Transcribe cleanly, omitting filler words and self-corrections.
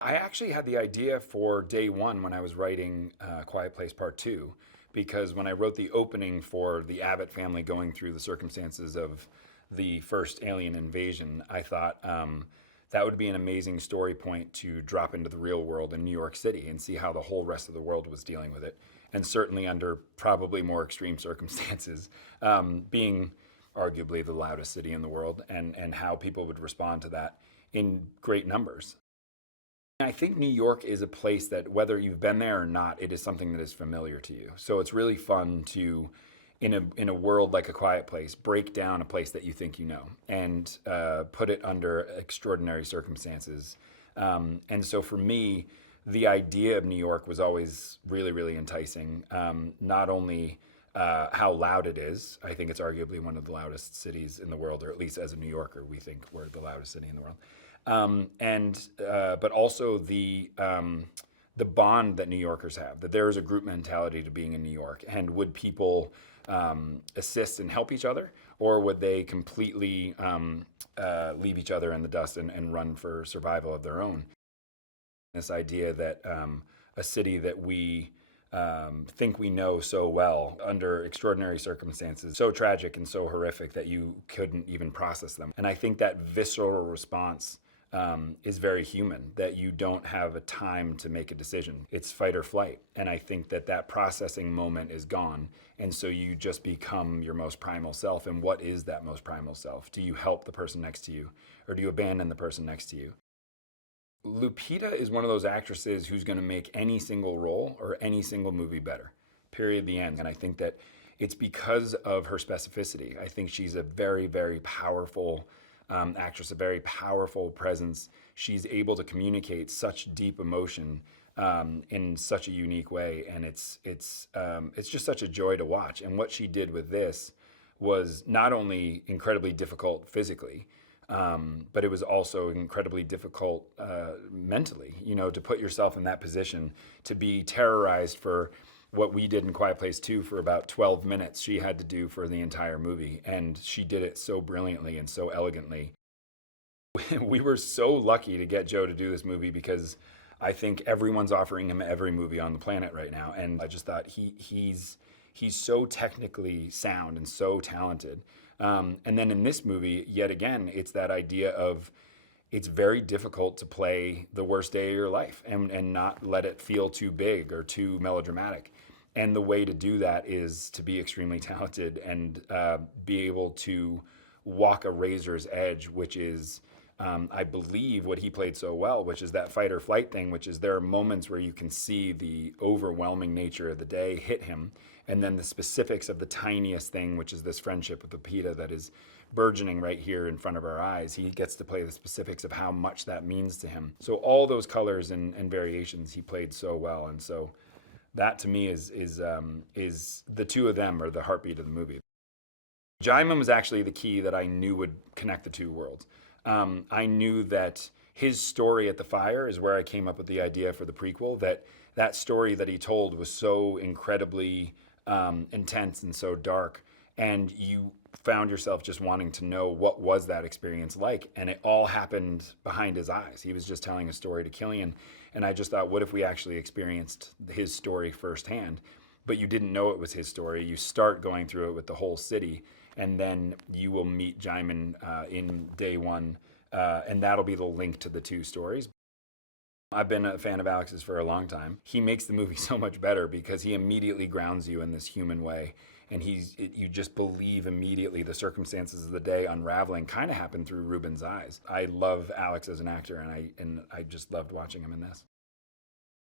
I actually had the idea for day one when I was writing Quiet Place Part 2, because when I wrote the opening for the Abbott family going through the circumstances of the first alien invasion, I thought that would be an amazing story point to drop into the real world in New York City and see how the whole rest of the world was dealing with it. And certainly under probably more extreme circumstances, being arguably the loudest city in the world, and how people would respond to that in great numbers. I think New York is a place that, whether you've been there or not, it is something that is familiar to you. So it's really fun to, in a world like A Quiet Place, break down a place that you think you know and put it under extraordinary circumstances. And so for me, the idea of New York was always really, really enticing. Not only how loud it is, I think it's arguably one of the loudest cities in the world, or at least as a New Yorker, we think we're the loudest city in the world. But also the bond that New Yorkers have, that there is a group mentality to being in New York. And would people assist and help each other, or would they completely leave each other in the dust and run for survival of their own? This idea that a city that we think we know so well, under extraordinary circumstances, so tragic and so horrific that you couldn't even process them. And I think that visceral response is very human, that you don't have a time to make a decision. It's fight or flight. And I think that that processing moment is gone. And so you just become your most primal self. And what is that most primal self? Do you help the person next to you, or do you abandon the person next to you? Lupita is one of those actresses who's going to make any single role or any single movie better. Period. The end. And I think that it's because of her specificity. I think she's a very, very powerful actress, a very powerful presence. She's able to communicate such deep emotion in such a unique way, and it's just such a joy to watch. And what she did with this was not only incredibly difficult physically, but it was also incredibly difficult mentally, to put yourself in that position, to be terrorized for what we did in Quiet Place 2 for about 12 minutes, she had to do for the entire movie. And she did it so brilliantly and so elegantly. We were so lucky to get Joe to do this movie, because I think everyone's offering him every movie on the planet right now. And I just thought he's so technically sound and so talented. And then in this movie, yet again, it's that idea of, it's very difficult to play the worst day of your life and not let it feel too big or too melodramatic. And the way to do that is to be extremely talented and be able to walk a razor's edge, which is, I believe, what he played so well, which is that fight or flight thing, which is there are moments where you can see the overwhelming nature of the day hit him, and then the specifics of the tiniest thing, which is this friendship with Lupita that is burgeoning right here in front of our eyes. He gets to play the specifics of how much that means to him. So all those colors and variations he played so well. And so that to me is the two of them are the heartbeat of the movie. Djimon was actually the key that I knew would connect the two worlds. I knew that his story at the fire is where I came up with the idea for the prequel, that story that he told was so incredibly intense and so dark, and you found yourself just wanting to know what was that experience like, and it all happened behind his eyes. He was just telling a story to Killian, and I just thought, what if we actually experienced his story firsthand? But you didn't know it was his story. You start going through it with the whole city, and then you will meet Djimon in day one, and that'll be the link to the two stories. I've been a fan of Alex's for a long time. He makes the movie so much better because he immediately grounds you in this human way. And you just believe immediately the circumstances of the day unraveling kind of happen through Ruben's eyes. I love Alex as an actor, and I just loved watching him in this.